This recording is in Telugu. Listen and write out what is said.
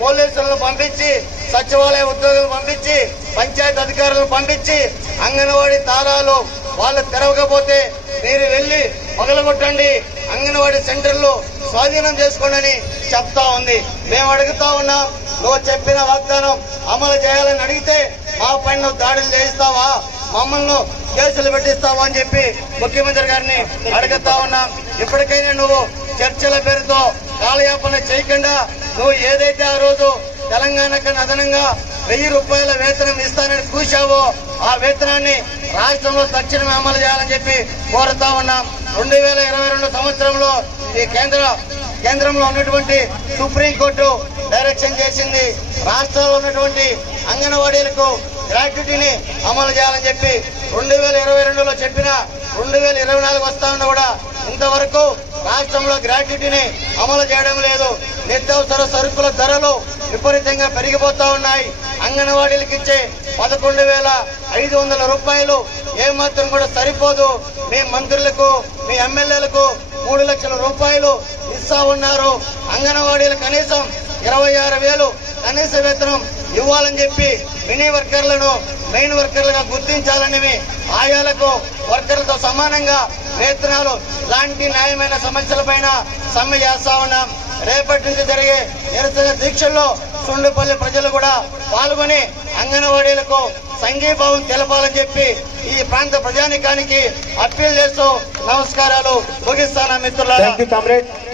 పోలీసులను పంపించి, సచివాలయ ఉద్యోగులను పంపించి, పంచాయతీ అధికారులను పంపించి అంగన్వాడీ తాళాలు వాళ్ళు తెరవకపోతే మీరు వెళ్లి పగలగొట్టండి, అంగన్వాడీ సెంటర్లు స్వాధీనం చేసుకోండి చెప్తా ఉంది. మేము అడుగుతా ఉన్నాం, నువ్వు చెప్పిన వాగ్దానం అమలు చేయాలని అడిగితే మా పైన దాడులు చేయిస్తావా, మమ్మల్ని కేసులు పెట్టిస్తావా అని చెప్పి ముఖ్యమంత్రి గారిని అడుగుతా ఉన్నాం. ఇప్పటికైనా నువ్వు చర్చల పేరుతో కాలయాపన చేయకుండా నువ్వు ఏదైతే ఆ రోజు తెలంగాణకు అదనంగా 1000 రూపాయల వేతనం ఇస్తానని కూర్చావో ఆ వేతనాన్ని రాష్ట్రంలో తక్షణమే అమలు చేయాలని చెప్పి కోరుతా ఉన్నాం. 2022 సంవత్సరంలో ఈ కేంద్రంలో ఉన్నటువంటి సుప్రీంకోర్టు డైరెక్షన్ చేసింది, రాష్ట్రాల్లో ఉన్నటువంటి అంగన్వాడీలకు గ్రాట్యుటీని అమలు చేయాలని చెప్పి 2022లో చెప్పిన 2024 వస్తా ఉన్నా కూడా ఇంతవరకు రాష్ట్రంలో గ్రాట్యుటీని అమలు చేయడం లేదు. నిత్యావసర సరుకుల ధరలు విపరీతంగా పెరిగిపోతా ఉన్నాయి. అంగన్వాడీలకు ఇచ్చే 11,500 రూపాయలు ఏమాత్రం కూడా సరిపోదు. మీ మంత్రులకు, మీ ఎమ్మెల్యేలకు 3 లక్షల రూపాయలు ఇస్తా ఉన్నారు. అంగన్వాడీలు కనీసం 26,000 కనీస వేతనం ఇవ్వాలని చెప్పి మినీ వర్కర్లను మెయిన్ వర్కర్లుగా గుర్తించాలని, ఆయాలకు వర్కర్లతో సమానంగా వేతనాలు, లాంటి న్యాయమైన సమస్యలపైన సమ్మె చేస్తా ఉన్నాం. రేపటి నుంచి జరిగే నిరసన దీక్షల్లో సుండుపల్లి ప్రజలు కూడా పాల్గొని అంగన్వాడీలకు సంఘీభావం తెలపాలని చెప్పి ఈ ప్రాంత ప్రజానికానికి అప్పీల్ చేస్తూ నమస్కారాలు ముగిస్తాను మిత్రులారా.